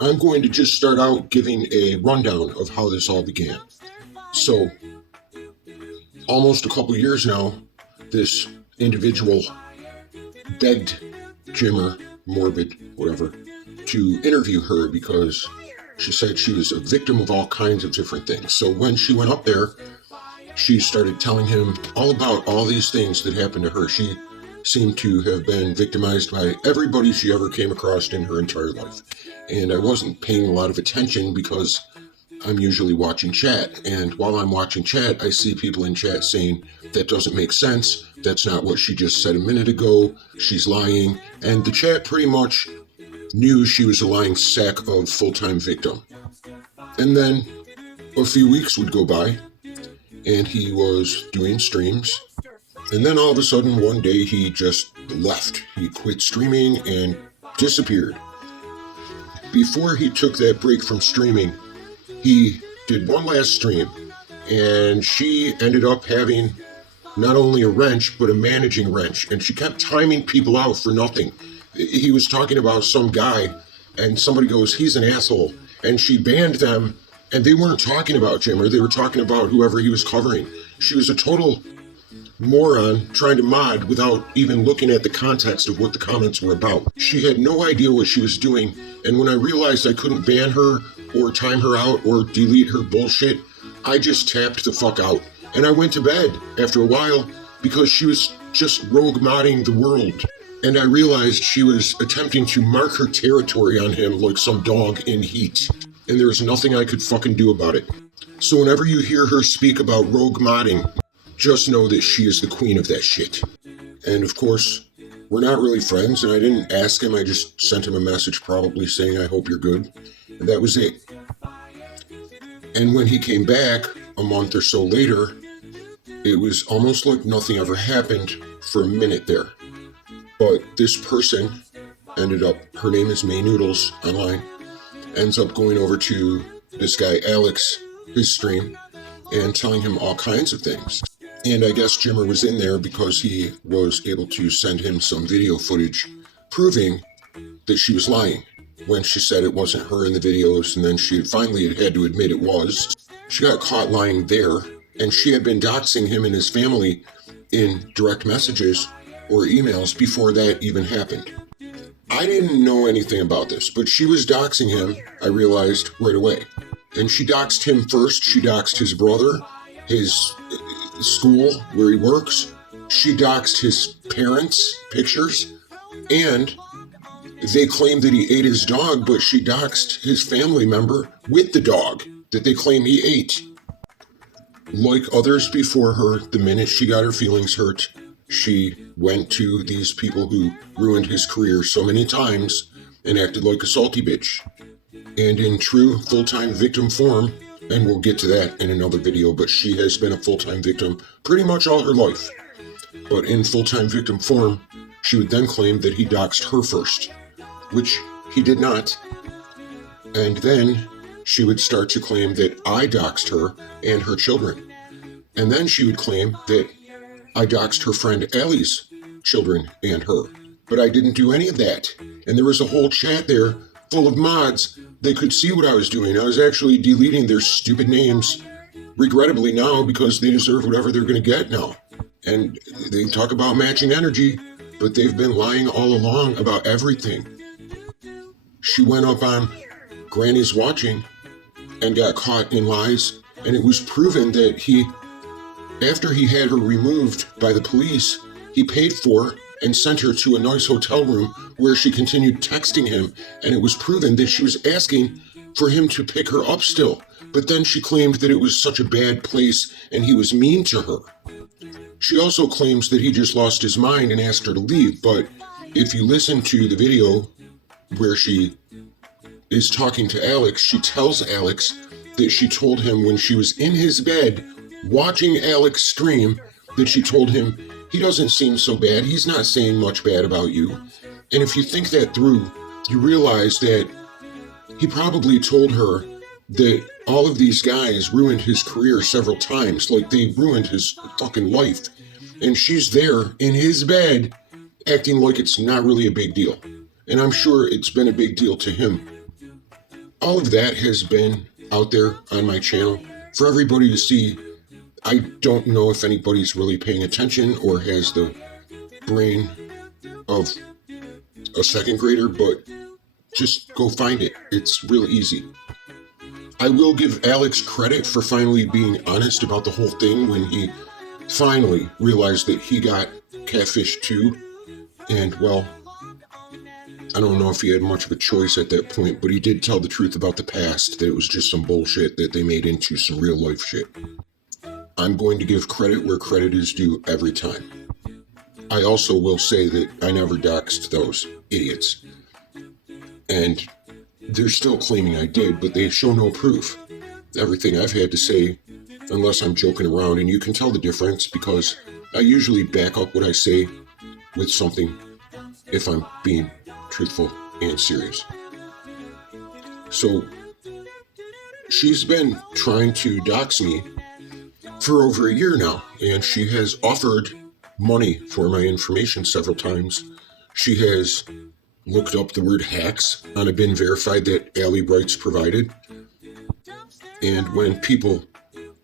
I'm going to just start out giving a rundown of how this all began. So, almost a couple years now, this individual begged Jimmer, Morbid, whatever, to interview her because she said she was a victim of all kinds of different things. So when she went up there, she started telling him all about all these things that happened to her. She seemed to have been victimized by everybody she ever came across in her entire life. And I wasn't paying a lot of attention because I'm usually watching chat. And while I'm watching chat, I see people in chat saying, that doesn't make sense. That's not what she just said a minute ago. She's lying. And the chat pretty much knew she was a lying sack of full-time victim. And then a few weeks would go by and he was doing streams. And then all of a sudden one day he just left. He quit streaming and disappeared. Before he took that break from streaming, he did one last stream, and she ended up having not only a wrench, but a managing wrench, and she kept timing people out for nothing. He was talking about some guy, and somebody goes, he's an asshole, and she banned them, and they weren't talking about Jim, or they were talking about whoever he was covering. She was a total moron trying to mod without even looking at the context of what the comments were about. She had no idea what she was doing, and when I realized I couldn't ban her or time her out or delete her bullshit, I just tapped the fuck out. And I went to bed after a while because she was just rogue modding the world. And I realized she was attempting to mark her territory on him like some dog in heat. And there was nothing I could fucking do about it. So whenever you hear her speak about rogue modding, just know that she is the queen of that shit. And of course, we're not really friends, and I didn't ask him, I just sent him a message probably saying, I hope you're good. And that was it. And when he came back a month or so later, it was almost like nothing ever happened for a minute there. But this person ended up, her name is Noodles online, ends up going over to this guy Alex, his stream, and telling him all kinds of things. And I guess Jimmer was in there because he was able to send him some video footage proving that she was lying when she said it wasn't her in the videos, and then she finally had to admit it was. She got caught lying there, and she had been doxing him and his family in direct messages or emails before that even happened. I didn't know anything about this, but she was doxing him, I realized right away. And she doxed him first. She doxed his brother, his school where he works. She doxed his parents' pictures, and they claimed that he ate his dog, but she doxed his family member with the dog that they claim he ate. Like others before her, the minute she got her feelings hurt, she went to these people who ruined his career so many times and acted like a salty bitch. And in true full-time victim form, and we'll get to that in another video, but she has been a full-time victim pretty much all her life. But in full-time victim form, she would then claim that he doxed her first, which he did not. And then she would start to claim that I doxed her and her children. And then she would claim that I doxed her friend Alli's children and her. But I didn't do any of that. And there was a whole chat there full of mods. They could see what I was doing. I was actually deleting their stupid names, regrettably now, because they deserve whatever they're going to get now. And they talk about matching energy, but they've been lying all along about everything. She went up on Granny's Watching and got caught in lies, and it was proven that after he had her removed by the police, he paid for and sent her to a nice hotel room where she continued texting him, and it was proven that she was asking for him to pick her up still. But then she claimed that it was such a bad place and he was mean to her. She also claims that he just lost his mind and asked her to leave, but if you listen to the video where she is talking to Alex, she tells Alex that she told him when she was in his bed watching Alex stream that she told him, he doesn't seem so bad, he's not saying much bad about you. And if you think that through, you realize that he probably told her that all of these guys ruined his career several times, like they ruined his fucking life. And she's there in his bed acting like it's not really a big deal. And I'm sure it's been a big deal to him. All of that has been out there on my channel for everybody to see. I don't know if anybody's really paying attention or has the brain of a second grader, but just go find it. It's real easy. I will give Alex credit for finally being honest about the whole thing when he finally realized that he got catfished too. And well, I don't know if he had much of a choice at that point, but he did tell the truth about the past, that it was just some bullshit that they made into some real life shit. I'm going to give credit where credit is due every time. I also will say that I never doxed those idiots. And they're still claiming I did, but they show no proof. Everything I've had to say, unless I'm joking around, and you can tell the difference because I usually back up what I say with something if I'm being truthful and serious. So she's been trying to dox me for over a year now, and she has offered money for my information several times. She has looked up the word hacks on a bin verified that Allie Brights provided. And when people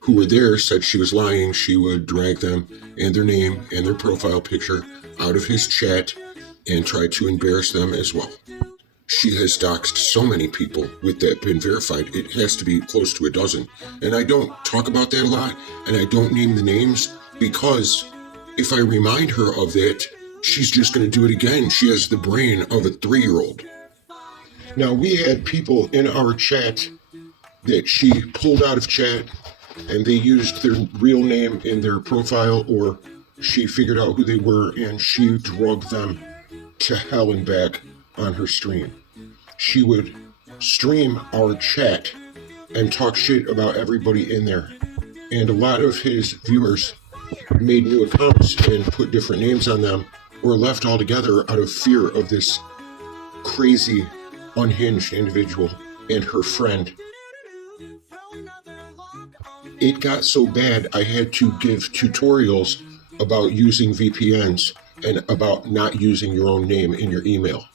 who were there said she was lying, she would drag them and their name and their profile picture out of his chat and try to embarrass them as well. She has doxed so many people with that bin verified, it has to be close to a dozen. And I don't talk about that a lot, and I don't name the names because if I remind her of that, she's just going to do it again. She has the brain of a 3-year-old. Now, we had people in our chat that she pulled out of chat and they used their real name in their profile, or she figured out who they were and she drugged them to hell and back on her stream. She would stream our chat and talk shit about everybody in there. And a lot of his viewers made new accounts and put different names on them or left altogether out of fear of this crazy, unhinged individual and her friend. It got so bad I had to give tutorials about using VPNs and about not using your own name in your email.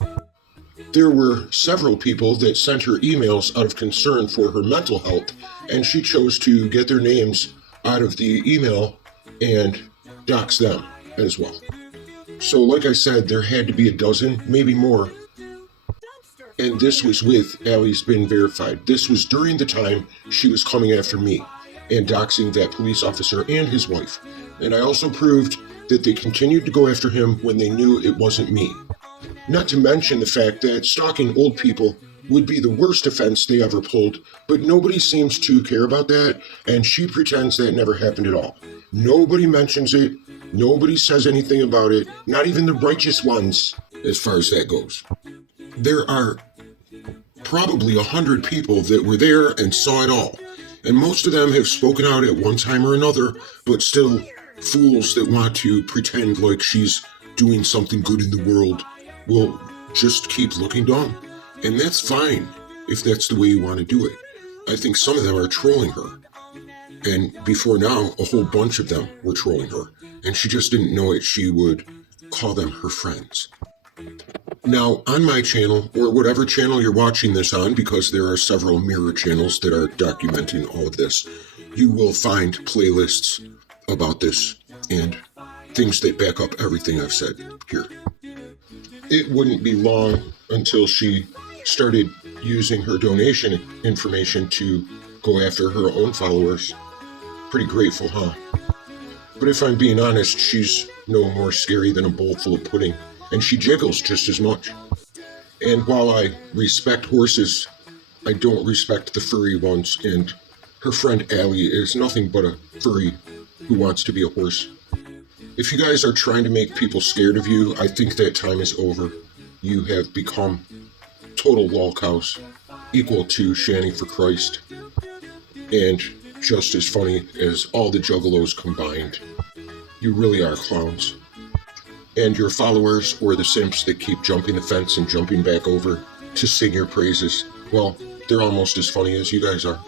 There were several people that sent her emails out of concern for her mental health, and she chose to get their names out of the email and dox them as well. So like I said, there had to be a dozen, maybe more. And this was with Allie's been verified. This was during the time she was coming after me and doxing that police officer and his wife. And I also proved that they continued to go after him when they knew it wasn't me. Not to mention the fact that stalking old people would be the worst offense they ever pulled, but nobody seems to care about that, and she pretends that never happened at all. Nobody mentions it, nobody says anything about it, not even the righteous ones, as far as that goes. There are probably 100 people that were there and saw it all, and most of them have spoken out at one time or another, but still fools that want to pretend like she's doing something good in the world will just keep looking dumb. And that's fine if that's the way you want to do it. I think some of them are trolling her. And before now, a whole bunch of them were trolling her. And she just didn't know it. She would call them her friends. Now, on my channel, or whatever channel you're watching this on, because there are several mirror channels that are documenting all of this, you will find playlists about this and things that back up everything I've said here. It wouldn't be long until she started using her donation information to go after her own followers. Pretty grateful, huh? But if I'm being honest, she's no more scary than a bowl full of pudding, and she jiggles just as much. And while I respect horses, I don't respect the furry ones, and her friend Allie is nothing but a furry who wants to be a horse. If you guys are trying to make people scared of you, I think that time is over. You have become total lolcows, equal to Shanny for Christ, and just as funny as all the juggalos combined. You really are clowns. And your followers, or the simps that keep jumping the fence and jumping back over to sing your praises, well, they're almost as funny as you guys are.